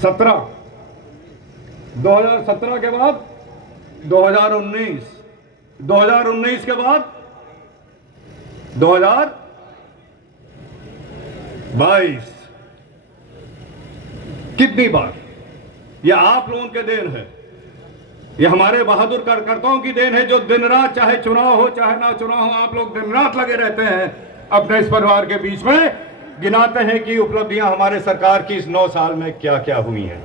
17, 2017 के बाद 2019, 2019 के बाद 2022। कितनी बार? यह आप लोगों के देन है, यह हमारे बहादुर कार्यकर्ताओं की देन है, जो दिन रात, चाहे चुनाव हो चाहे ना चुनाव हो, आप लोग दिन रात लगे रहते हैं अपने इस परिवार के बीच में, गिनाते हैं कि उपलब्धियां हमारे सरकार की इस 9 साल में क्या क्या हुई हैं।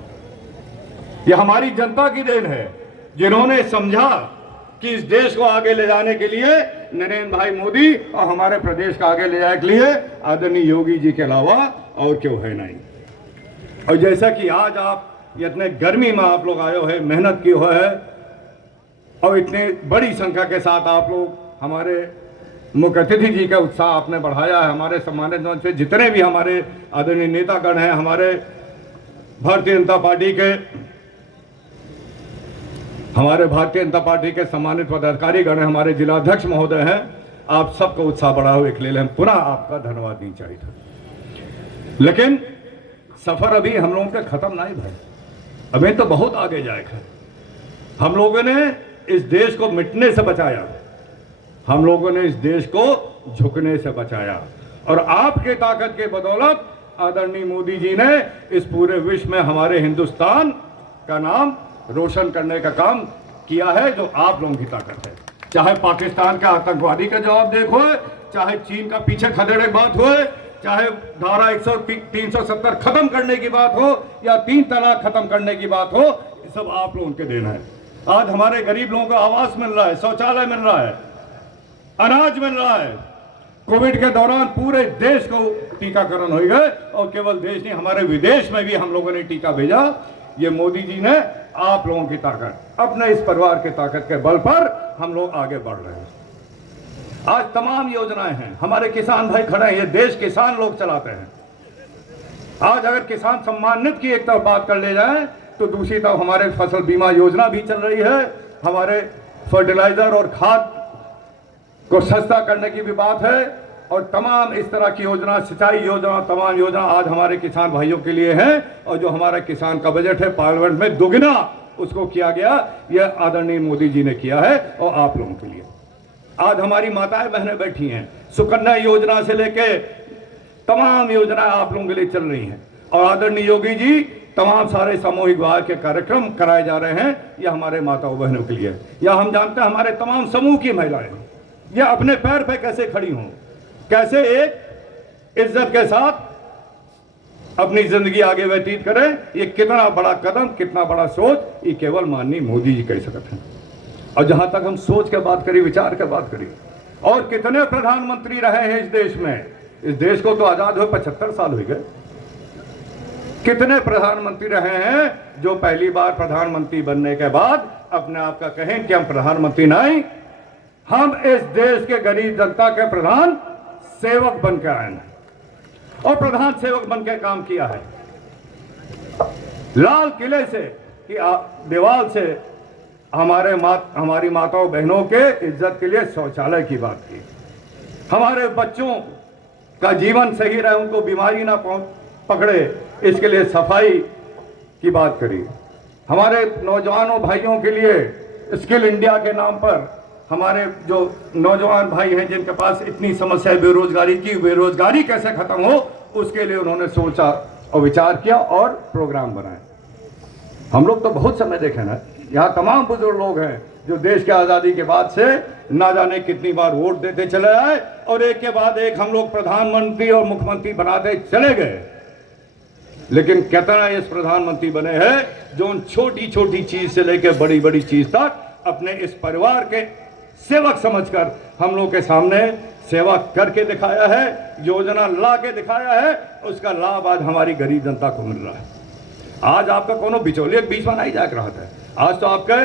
यह हमारी जनता की देन है, जिन्होंने समझा कि इस देश को आगे ले जाने के लिए नरेंद्र भाई मोदी और हमारे प्रदेश को आगे ले जाने के लिए आदरणीय योगी जी के अलावा और क्यों है नहीं। और जैसा कि आज आप इतने गर्मी में आप लोग आए हो है, मेहनत की हो है, और इतने बड़ी संख्या के साथ आप लोग हमारे मुख्य अतिथि जी का उत्साह आपने बढ़ाया है। हमारे सम्मानित मंच से जितने भी हमारे आदरणीय नेतागण हैं, हमारे भारतीय जनता पार्टी के सम्मानित पदाधिकारीगण हैं, हमारे जिलाध्यक्ष महोदय हैं, आप सबको उत्साह बढ़ाओ एक ले हम पुनः आपका धन्यवाद देना चाहिए था। लेकिन सफर अभी हम लोगों का खत्म नहीं भाई, अभी तो बहुत आगे जाएगा। हम लोगों ने इस देश को मिटने से बचाया, हम लोगों ने इस देश को झुकने से बचाया, और आपके ताकत के बदौलत आदरणीय मोदी जी ने इस पूरे विश्व में हमारे हिंदुस्तान का नाम रोशन करने का काम किया है, जो आप लोगों की ताकत है। चाहे पाकिस्तान का आतंकवादी का जवाब देखो, चाहे चीन का पीछे खदेड़े की बात हो, चाहे धारा 370 खत्म करने की बात हो, या 3 तलाक खत्म करने की बात हो, ये सब आप लोगों के देना है। आज हमारे गरीब लोगों को आवास मिल रहा है, शौचालय मिल रहा है, अनाज मिल रहा है। कोविड के दौरान पूरे देश को टीकाकरण हो गए, और केवल देश नहीं, हमारे विदेश में भी हम लोगों ने टीका भेजा। ये मोदी जी ने, आप लोगों की ताकत, अपने इस परिवार की ताकत के बल पर हम लोग आगे बढ़ रहे हैं। आज तमाम योजनाएं हैं, हमारे किसान भाई खड़े हैं, ये देश किसान लोग चलाते हैं। आज अगर किसान सम्मानित की एक तरफ बात कर ले जाए, तो दूसरी तरफ हमारे फसल बीमा योजना भी चल रही है, हमारे फर्टिलाइजर और खाद को सस्ता करने की भी बात है, और तमाम इस तरह की योजना, सिंचाई योजना, तमाम योजना आज हमारे किसान भाइयों के लिए है। और जो हमारा किसान का बजट है पार्लियामेंट में दुगना उसको किया गया, यह आदरणीय मोदी जी ने किया है, और आप लोगों के लिए। आज हमारी माताएं बहनें बैठी हैं, सुकन्या योजना से लेके तमाम योजनाएं आप लोगों के लिए चल रही हैं, और आदरणीय योगी जी तमाम सारे सामूहिक विवाह के कार्यक्रम कराए जा रहे हैं, यह हमारे माताओं बहनों के लिए। या हम जानते हैं हमारे तमाम समूह की महिलाएं ये अपने पैर पे कैसे खड़ी हों, कैसे एक इज्जत के साथ अपनी जिंदगी आगे व्यतीत करें। ये कितना बड़ा कदम, कितना बड़ा सोच, ये केवल माननीय मोदी जी कह सकते हैं। और जहां तक हम सोच के बात करी, विचार के बात करी, और कितने प्रधानमंत्री रहे हैं इस देश में। इस देश को तो आजाद हुए 75 साल हो गए। कितने प्रधानमंत्री रहे हैं जो पहली बार प्रधानमंत्री बनने के बाद अपने आप का कहें कि हम प्रधानमंत्री नहीं, हम इस देश के गरीब जनता के प्रधान सेवक बन के आए हैं, और प्रधान सेवक बन के काम किया है। लाल किले से कि दीवार से हमारी माताओं बहनों के इज्जत के लिए शौचालय की बात की, हमारे बच्चों का जीवन सही रहे, उनको बीमारी ना पकड़े, इसके लिए सफाई की बात करी। हमारे नौजवानों भाइयों के लिए स्किल इंडिया के नाम पर हमारे जो नौजवान भाई हैं जिनके पास इतनी समस्या है बेरोजगारी की, बेरोजगारी कैसे खत्म हो, उसके लिए उन्होंने सोचा और विचार किया और प्रोग्राम बनाए। हम लोग तो बहुत समय देखे ना, यहाँ तमाम बुजुर्ग लोग हैं जो देश के आज़ादी के बाद से ना जाने कितनी बार वोट देते चले आए, और एक के बाद एक हम लोग प्रधानमंत्री और मुख्यमंत्री बनाते चले गए। लेकिन कितना इस प्रधानमंत्री बने हैं जो उन छोटी छोटी चीज से लेकर बड़ी बड़ी चीज तक अपने इस परिवार के सेवक समझकर हम लोग के सामने सेवा करके दिखाया है, योजना ला के दिखाया है, उसका लाभ आज हमारी गरीब जनता को मिल रहा है। आज आपका कोनो बिचौलिए के बीच में नहीं जाकर रहा था, आज तो आपका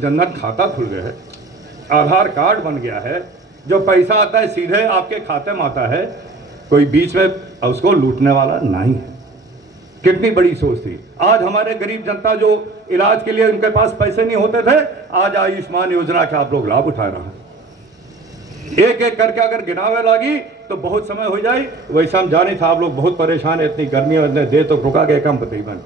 जनधन खाता खुल गया है, आधार कार्ड बन गया है, जो पैसा आता है सीधे आपके खाते में आता है, कोई बीच में उसको लूटने वाला नहीं है। कितनी बड़ी सोच थी। आज हमारे गरीब जनता जो इलाज के लिए उनके पास पैसे नहीं होते थे, आज आयुष्मान योजना का आप लोग लाभ उठा रहे हैं। एक एक करके अगर गिनावे लगी तो बहुत समय हो जाए। वैसा हम जाने था आप लोग बहुत परेशान है, इतनी गर्मी में दे तो रुका गए कम पति बन।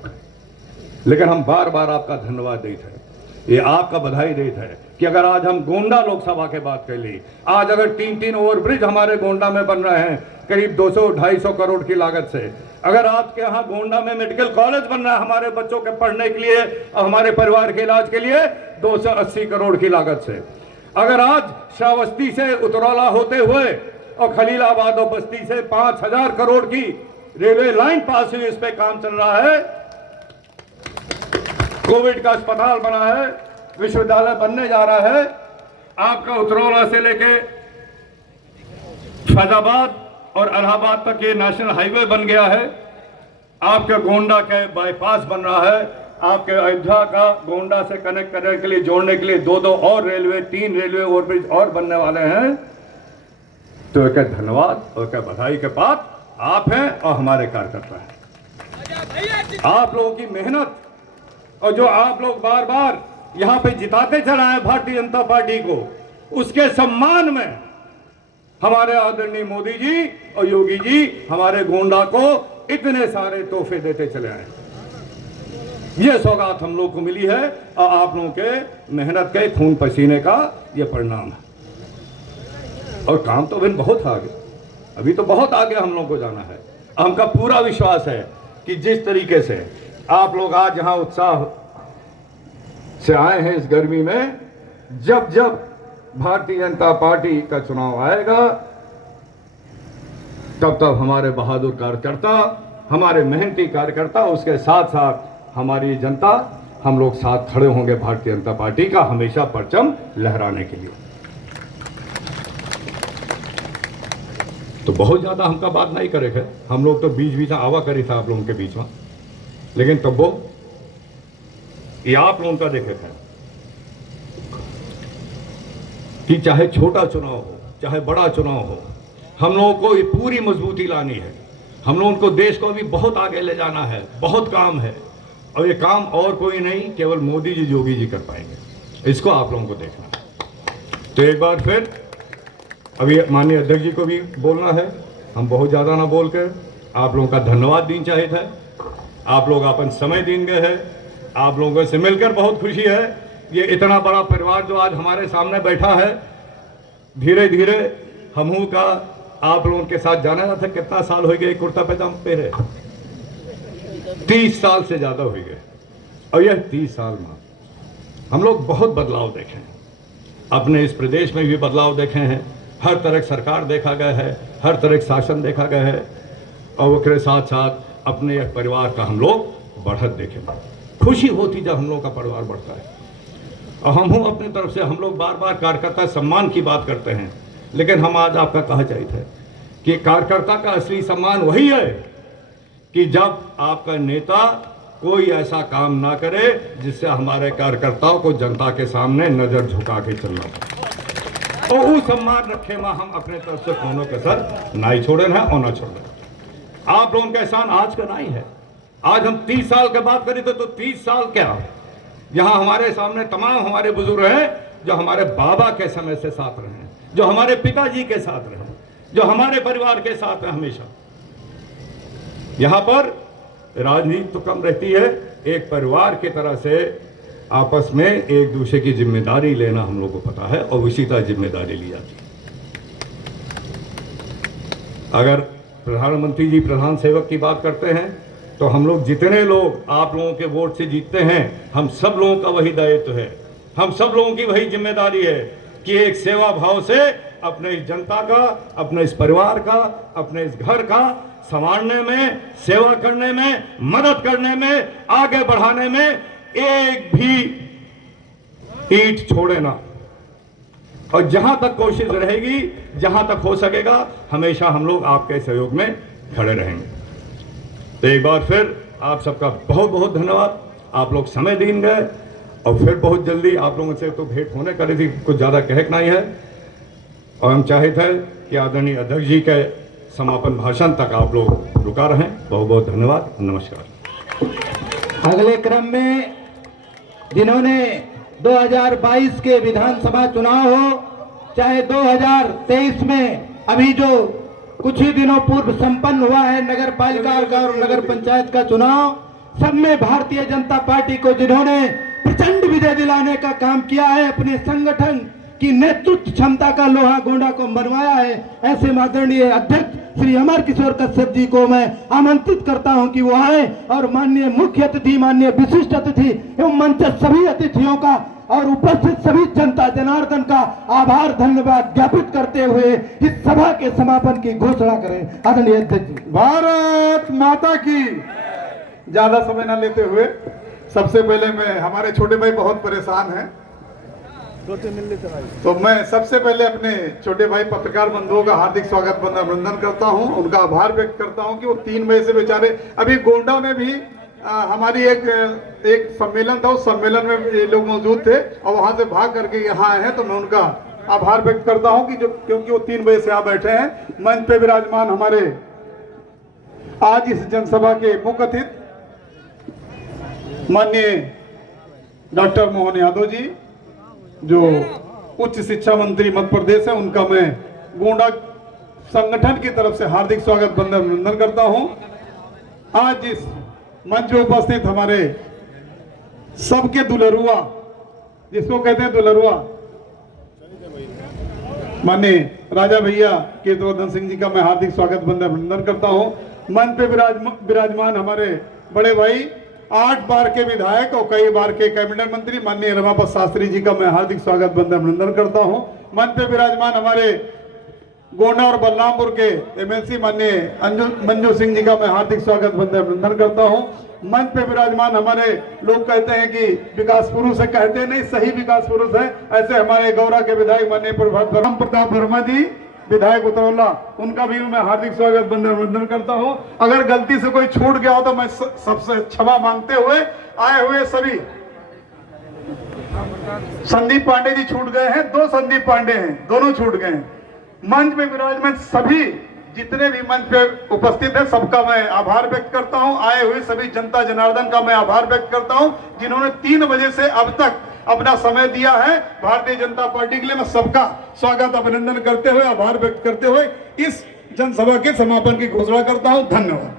लेकिन हम बार बार आपका धन्यवाद देते हैं, ये आपका बधाई देते हैं कि अगर आज हम गोंडा लोकसभा के बात कर ली, आज अगर 3-3 ओवरब्रिज हमारे गोंडा में बन रहे हैं करीब 200-250 करोड़ की लागत से, अगर आपके यहाँ गोंडा में मेडिकल कॉलेज बन रहा है हमारे बच्चों के पढ़ने के लिए और हमारे परिवार के इलाज के लिए 280 करोड़ की लागत से, अगर आज श्रावस्ती से उतरौला होते हुए और खलीलाबाद और बस्ती से 5000 करोड़ की रेलवे लाइन पास हुई, इस पे काम चल रहा है, कोविड का अस्पताल बना है, विश्वविद्यालय बनने जा रहा है, आपका उतरौला से लेके फैजाबाद और इलाहाबाद तक ये नेशनल हाईवे बन गया है, आपके गोंडा के बाईपास बन रहा है, आपके अयोध्या का गोंडा से कनेक्ट करने के लिए, जोड़ने के लिए 2 और रेलवे, 3 रेलवे ओवरब्रिज और बनने वाले हैं। तो एक धन्यवाद और एक बधाई के बाद आप हैं और हमारे कार्यकर्ता हैं। आप लोगों की मेहनत और जो आप लोग बार बार यहां पे जिताते चला है भारतीय जनता पार्टी को, उसके सम्मान में हमारे आदरणीय मोदी जी और योगी जी हमारे गोंडा को इतने सारे तोहफे देते चले आए। ये सौगात हम लोग को मिली है और आप लोगों के मेहनत के खून पसीने का ये परिणाम है। और काम तो अभी बहुत आगे, अभी तो बहुत आगे हम लोग को जाना है। हमका पूरा विश्वास है कि जिस तरीके से आप लोग आज यहां उत्साह से आए हैं इस गर्मी में, जब जब भारतीय जनता पार्टी का चुनाव आएगा तब तब हमारे बहादुर कार्यकर्ता, हमारे मेहनती कार्यकर्ता, उसके साथ साथ हमारी जनता, हम लोग साथ खड़े होंगे भारतीय जनता पार्टी का हमेशा परचम लहराने के लिए। तो बहुत ज्यादा हमका बात नहीं करे थे, हम लोग तो बीच बीच आवा करे था आप लोगों के बीच में, लेकिन तब वो ये आप लोगों का देखे थे कि चाहे छोटा चुनाव हो चाहे बड़ा चुनाव हो, हम लोगों को ये पूरी मजबूती लानी है। हम लोगों को देश को भी बहुत आगे ले जाना है, बहुत काम है, और ये काम और कोई नहीं केवल मोदी जी योगी जी कर पाएंगे। इसको आप लोगों को देखना है। तो एक बार फिर अभी माननीय अध्यक्ष जी को भी बोलना है, हम बहुत ज़्यादा ना बोल कर आप लोगों का धन्यवाद देना चाहिए था। आप लोग अपन समय दिन गए हैं, आप लोगों से मिलकर बहुत खुशी है। ये इतना बड़ा परिवार जो आज हमारे सामने बैठा है, धीरे धीरे हमहू का आप लोगों के साथ जाना था। कितना साल हो गए कुर्ता पैजामा पहने? 30 साल से ज़्यादा हो गए। और यह 30 साल में हम लोग बहुत बदलाव देखे हैं, अपने इस प्रदेश में भी बदलाव देखे हैं। हर तरह की सरकार देखा गया है, हर तरह का शासन देखा गया है, और उसके साथ साथ अपने परिवार का हम लोग बढ़त देखे। खुशी होती जब हम लोग का परिवार बढ़ता है। और हम अपनी तरफ से हम लोग बार बार कार्यकर्ता सम्मान की बात करते हैं, लेकिन हम आज आपका कहा चाहते हैं कि कार्यकर्ता का असली सम्मान वही है कि जब आपका नेता कोई ऐसा काम ना करे जिससे हमारे कार्यकर्ताओं को जनता के सामने नजर झुका के चलना, तो वो सम्मान रखे में हम अपने तरफ से कोनो कसर नहीं छोड़े हैं और ना छोड़े। आप लोगों का एहसान आज का नहीं है। आज हम 30 साल की बात करें तो 30 साल क्या, यहाँ हमारे सामने तमाम हमारे बुजुर्ग हैं जो हमारे बाबा के समय से साथ रहे हैं, जो हमारे पिताजी के साथ रहे, जो हमारे परिवार के साथ हैं हमेशा। यहाँ पर राजनीति तो कम रहती है, एक परिवार की तरह से आपस में एक दूसरे की जिम्मेदारी लेना हम लोग को पता है और उसी तरह जिम्मेदारी ली जाती है। अगर प्रधानमंत्री जी प्रधान सेवक की बात करते हैं तो हम लोग जितने लोग आप लोगों के वोट से जीतते हैं, हम सब लोगों का वही दायित्व है, हम सब लोगों की वही जिम्मेदारी है कि एक सेवा भाव से अपने इस जनता का, अपने इस परिवार का, अपने इस घर का संवारने में, सेवा करने में, मदद करने में, आगे बढ़ाने में एक भी ईंट छोड़े ना। और जहां तक कोशिश रहेगी, जहां तक हो सकेगा, हमेशा हम लोग आपके सहयोग में खड़े रहेंगे। तो एक बार फिर आप सबका बहुत बहुत धन्यवाद। आप लोग समय दिन गए और फिर बहुत जल्दी आप लोगों से तो भेंट होने कर रही थी, कुछ ज़्यादा कहक नहीं है। और हम चाहे थे कि आदरणीय अध्यक्ष जी के समापन भाषण तक आप लोग रुका रहें। बहुत बहुत धन्यवाद, नमस्कार। अगले क्रम में जिन्होंने 2022 के विधानसभा चुनाव हो, चाहे 2023 में अभी जो कुछ ही दिनों पूर्व संपन्न हुआ है नगर पालिका और नगर पंचायत का चुनाव, सब में भारतीय जनता पार्टी को जिन्होंने प्रचंड विजय दिलाने का काम किया है, अपने संगठन की नेतृत्व क्षमता का लोहा गोंडा को बनवाया है, ऐसे आदरणीय अध्यक्ष श्री अमर किशोर कश्यप जी को मैं आमंत्रित करता हूं कि वो आए और माननीय मुख्य अतिथि, माननीय विशिष्ट अतिथि एवं मंच सभी अतिथियों का और उपस्थित सभी जनता जनार्दन का आभार धन्यवाद ज्ञापित करते हुए इस सभा के समापन की घोषणा करें। आदरणीय अध्यक्ष जी। भारत माता की। ज्यादा समय न लेते हुए सबसे पहले मैं, हमारे छोटे भाई बहुत परेशान हैं, तो मैं सबसे पहले अपने छोटे भाई पत्रकार बंधुओं का हार्दिक स्वागत अभिनंदन करता हूं, उनका आभार व्यक्त करता हूं कि वो 3 बजे से बेचारे, अभी गोंडा में भी हमारी एक सम्मेलन था, उस सम्मेलन में ये लोग मौजूद थे और वहां से भाग करके यहाँ आए हैं, तो मैं उनका आभार व्यक्त करता हूं कि क्योंकि वो 3 बजे से यहाँ बैठे हैं। मंच पे विराजमान हमारे आज इस जनसभा के मुख्य अतिथि माननीय डॉक्टर मोहन यादव जी, जो उच्च शिक्षा मंत्री मध्य प्रदेश है, उनका मैं गोंडा संगठन की तरफ से हार्दिक स्वागत अभिनंदन करता हूं। आज इस मंच में उपस्थित हमारे सबके दुलरुआ, जिसको कहते हैं दुलरुआ, माननीय राजा भैया कीर्तिवर्धन सिंह जी का मैं हार्दिक स्वागत अभिनंदन करता हूं। मंच पे विराजमान हमारे बड़े भाई, 8 बार के विधायक और कई बार के कैबिनेट मंत्री माननीय रमापत शास्त्री जी का मैं हार्दिक स्वागत अभिनंदन करता हूं। मंच पे विराजमान हमारे गोंडा और बलरामपुर के एमएलसी माननीय मंजू सिंह जी का मैं हार्दिक स्वागत अभिनंदन करता हूं। मंच पे विराजमान हमारे, लोग कहते हैं कि विकास पुरुष है, कहते नहीं, सही विकास पुरुष है, ऐसे हमारे गौरा के विधायक माननीय प्रताप वर्मा जी विधायक उतरौला, उनका भी मैं हार्दिक स्वागत अभिनंदन करता हूं। अगर गलती से कोई छूट गया हो तो मैं सबसे क्षमा मांगते हुए, आए हुए सभी, संदीप पांडे जी छूट गए हैं, 2 संदीप पांडे हैं, दोनों छूट गए हैं। मंच में विराजमान सभी जितने भी मंच पे उपस्थित है, सबका मैं आभार व्यक्त करता हूं। आए हुए सभी जनता जनार्दन का मैं आभार व्यक्त करता हूं, जिन्होंने 3 बजे से अब तक अपना समय दिया है भारतीय जनता पार्टी के लिए। मैं सबका स्वागत अभिनंदन करते हुए, आभार व्यक्त करते हुए इस जनसभा के समापन की घोषणा करता हूं। धन्यवाद।